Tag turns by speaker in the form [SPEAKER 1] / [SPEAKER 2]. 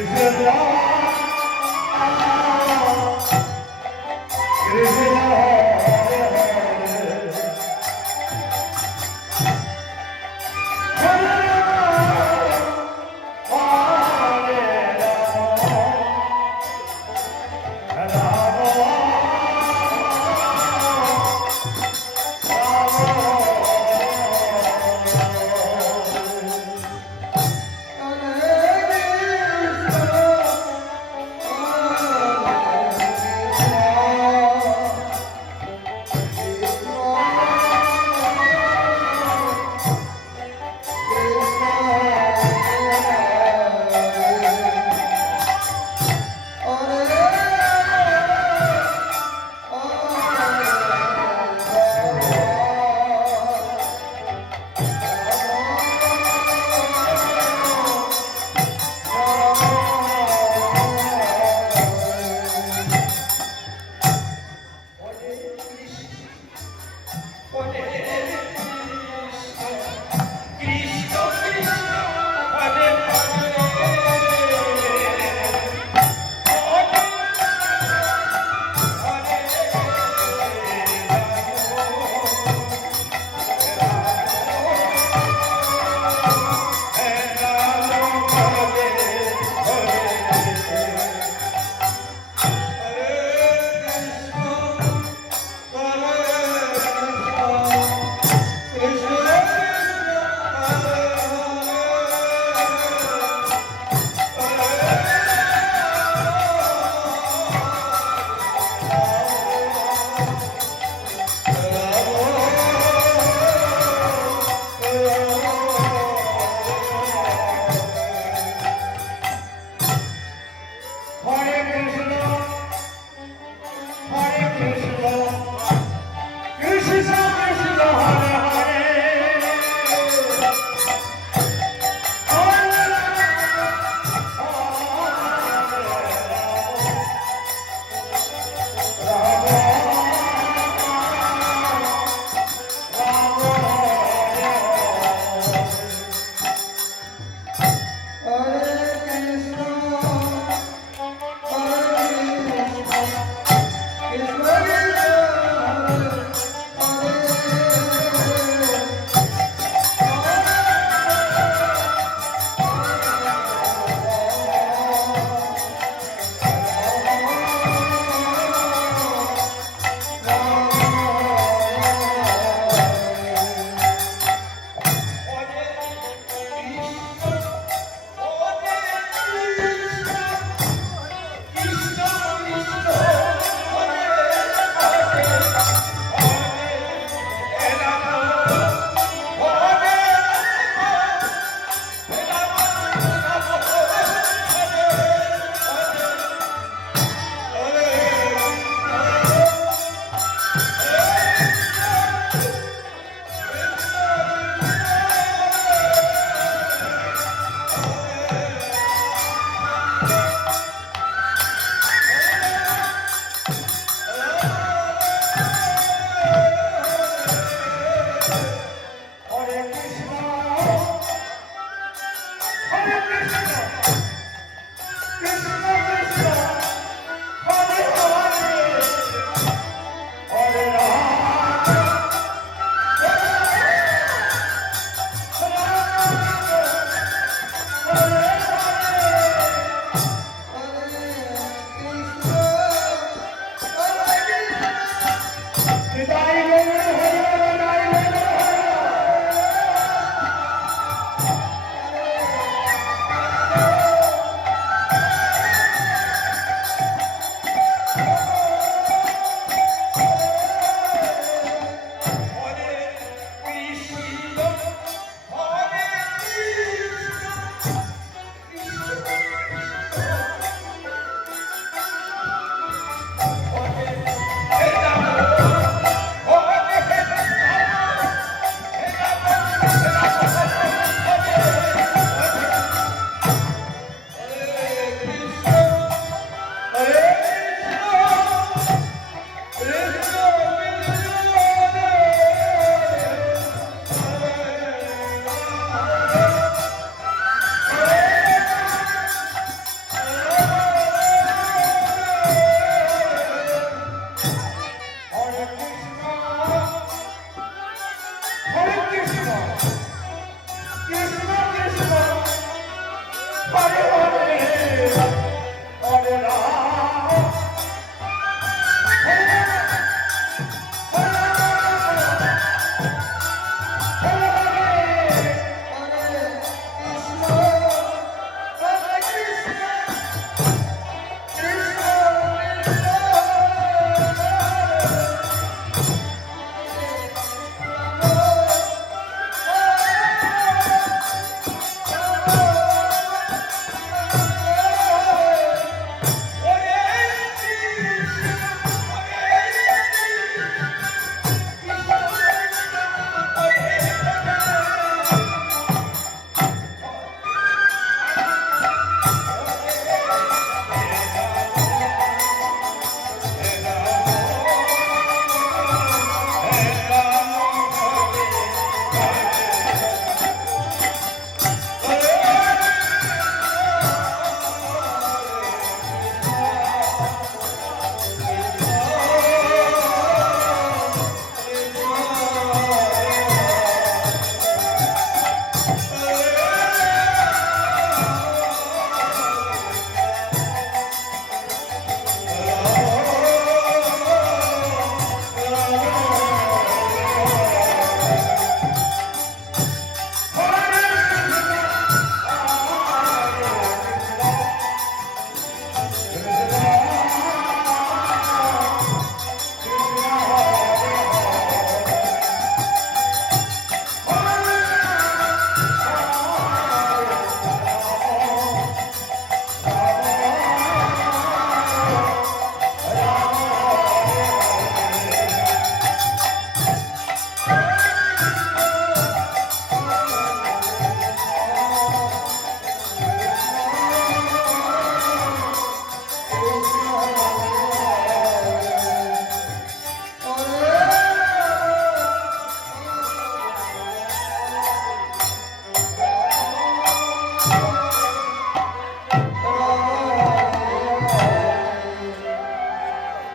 [SPEAKER 1] is the Lord.